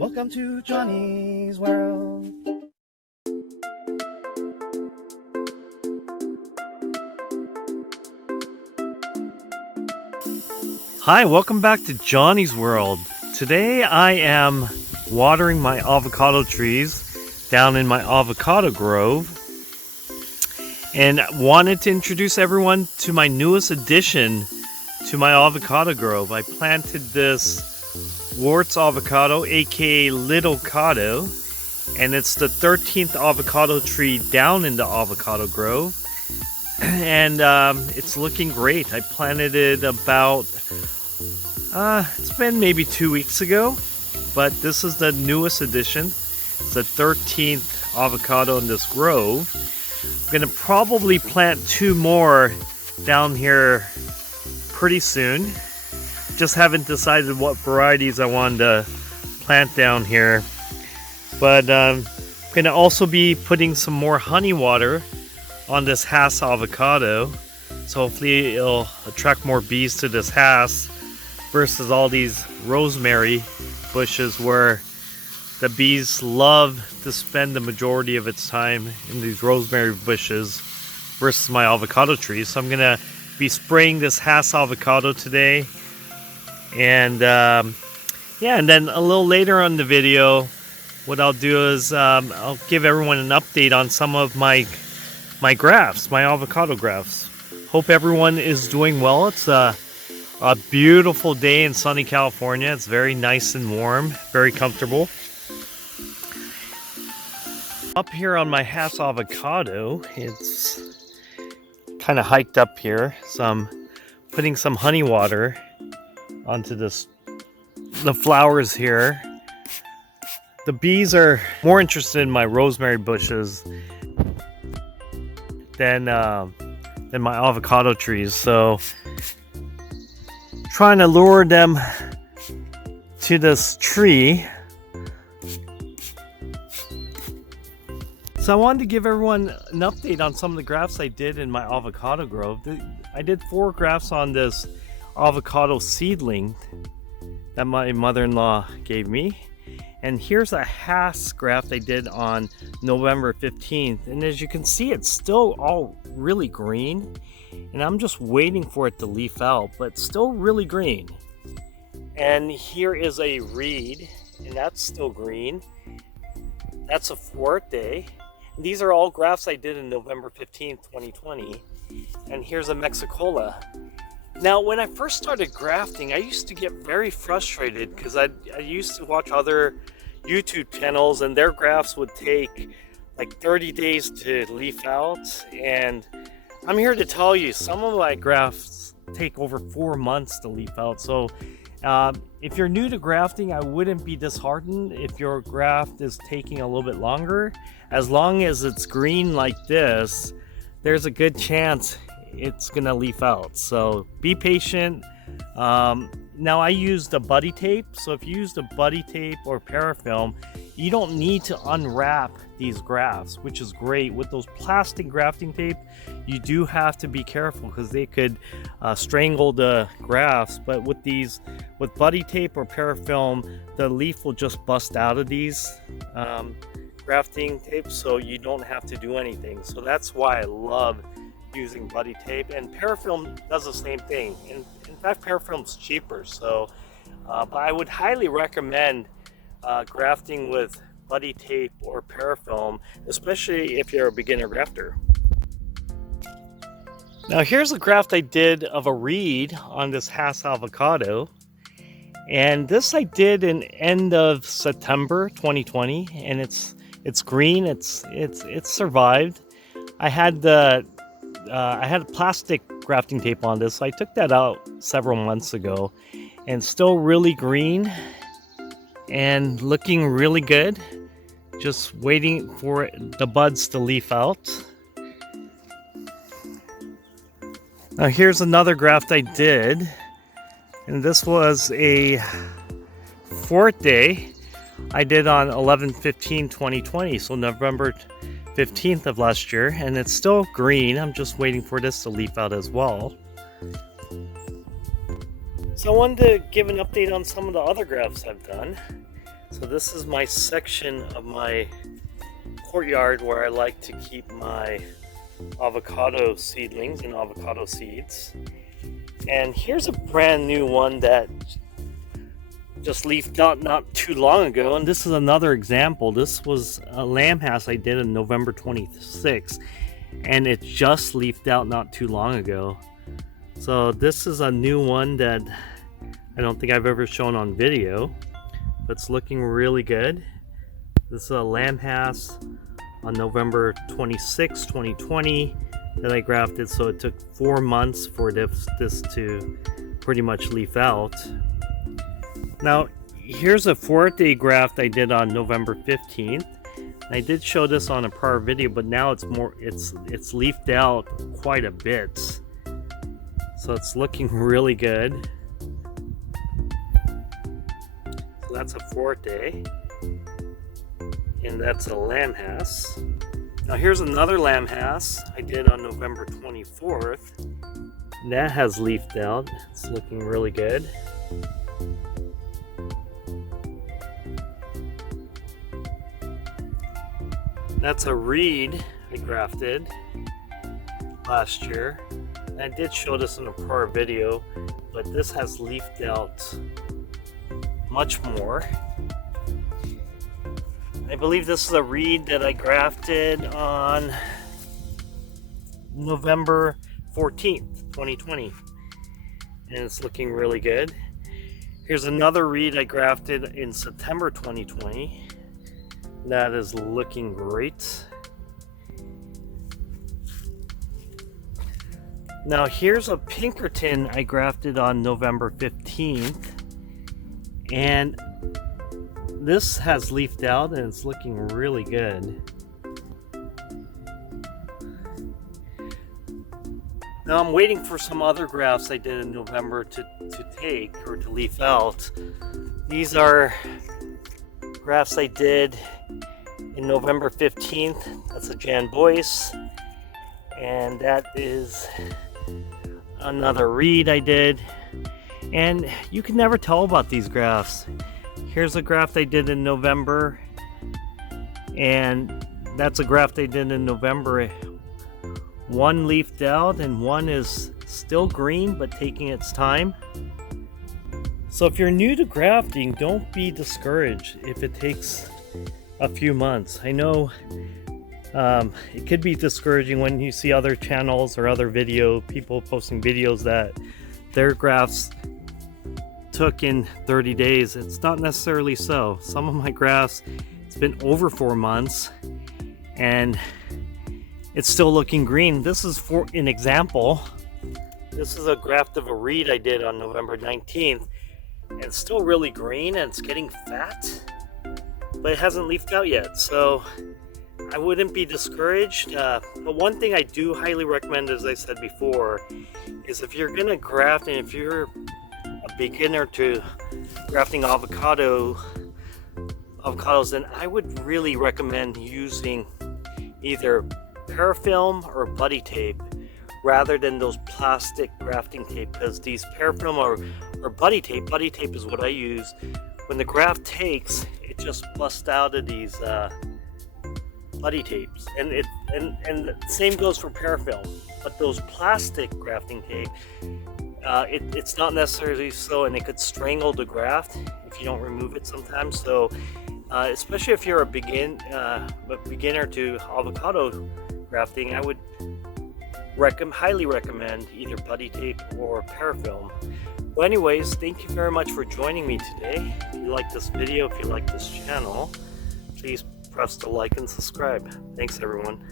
Welcome to Johnny's World. Hi, welcome back to Johnny's World. Today I am watering my avocado trees down in my avocado grove, and wanted to introduce everyone to my newest addition to my avocado grove. I planted this Warts avocado, aka Little Cado, and it's the 13th avocado tree down in the avocado grove, and it's looking great. I planted it about it's been maybe 2 weeks ago, but this is the newest addition. It's the 13th avocado in this grove. I'm gonna probably plant 2 more down here pretty soon. Just haven't decided what varieties I wanted to plant down here, but I'm gonna also be putting some more honey water on this Hass avocado, so hopefully it'll attract more bees to this Hass versus all these rosemary bushes where the bees love to spend the majority of its time in these rosemary bushes versus my avocado trees. So I'm gonna be spraying this Hass avocado today. And yeah, and then a little later on the video, what I'll do is I'll give everyone an update on some of my grafts, my avocado grafts. Hope everyone is doing well. It's a beautiful day in sunny California. It's very nice and warm, very comfortable. Up here on my Hass avocado, it's kind of hiked up here, so I'm putting some honey water onto the flowers here. The bees are more interested in my rosemary bushes than my avocado trees, so trying to lure them to this tree. So I wanted to give everyone an update on some of the grafts I did in my avocado grove. I did 4 grafts on this avocado seedling that my mother-in-law gave me, and here's a Hass graft I did on November 15th, and as you can see, it's still all really green, and I'm just waiting for it to leaf out, but it's still really green. And here is a reed, and that's still green. That's a Fuerte. These are all grafts I did in November 15th, 2020. And here's a Mexicola. Now, when I first started grafting, I used to get very frustrated because I used to watch other YouTube channels, and their grafts would take like 30 days to leaf out. And I'm here to tell you, some of my grafts take over 4 months to leaf out. So if you're new to grafting, I wouldn't be disheartened if your graft is taking a little bit longer. As long as it's green like this, there's a good chance it's gonna leaf out, so be patient. Now I used a buddy tape, so if you used a buddy tape or parafilm, you don't need to unwrap these grafts, which is great. With those plastic grafting tape, you do have to be careful because they could strangle the grafts, but with buddy tape or parafilm, the leaf will just bust out of these grafting tapes, so you don't have to do anything. So that's why I love using buddy tape, and parafilm does the same thing. In fact, parafilm's cheaper, so but I would highly recommend grafting with buddy tape or parafilm, especially if you're a beginner grafter. Now here's a graft I did of a reed on this Hass avocado, and this I did in end of September 2020, and it's green. It's survived. I had plastic grafting tape on this, so I took that out several months ago, and still really green and looking really good. Just waiting for the buds to leaf out. Now here's another graft I did, and this was a Fuerte I did on 11/15/2020, so November 15th of last year, and it's still green. I'm just waiting for this to leaf out as well. So I wanted to give an update on some of the other grafts I've done. So this is my section of my courtyard where I like to keep my avocado seedlings and avocado seeds. And here's a brand new one that just leafed out not too long ago, and this is another example. This was a lamb house I did on November 26th, and it just leafed out not too long ago. So this is a new one that I don't think I've ever shown on video, but it's looking really good. This is a lamb house on November 26, 2020 that I grafted, so it took 4 months for this to pretty much leaf out. Now here's a Fuerte graft I did on November 15th. I did show this on a prior video, but now it's leafed out quite a bit, so it's looking really good. So that's a Fuerte, and that's a lamb house. Now here's another lamb house I did on November 24th. That has leafed out. It's looking really good. That's a reed I grafted last year. And I did show this in a prior video, but this has leafed out much more. I believe this is a reed that I grafted on November 14th, 2020. And it's looking really good. Here's another reed I grafted in September 2020. That is looking great. Now here's a Pinkerton I grafted on November 15th, and this has leafed out and it's looking really good. Now I'm waiting for some other grafts I did in November to take or to leaf out. These are grafts I did in November 15th. That's a Jan Boyce, and that is another reed I did. And you can never tell about these grafts. Here's a graft I did in November, and that's a graft I did in November. One leafed out and one is still green but taking its time. So if you're new to grafting, don't be discouraged if it takes a few months. I know it could be discouraging when you see other channels or other people posting videos that their grafts took in 30 days. It's not necessarily so. Some of my grafts, it's been over 4 months and it's still looking green. This is for an example. This is a graft of a reed I did on November 19th. And it's still really green and it's getting fat, but it hasn't leafed out yet, so I wouldn't be discouraged. But one thing I do highly recommend, as I said before, is if you're gonna graft and if you're a beginner to grafting avocados, then I would really recommend using either parafilm or buddy tape rather than those plastic grafting tape, because these parafilm or buddy tape is what I use. When the graft takes, it just busts out of these buddy tapes, and the same goes for parafilm. But those plastic grafting tape, it's not necessarily so, and it could strangle the graft if you don't remove it sometimes. So especially if you're a beginner to avocado grafting, I would highly recommend either buddy tape or parafilm. Well, anyways, thank you very much for joining me today. If you like this video, if you like this channel, please press the like and subscribe. Thanks everyone.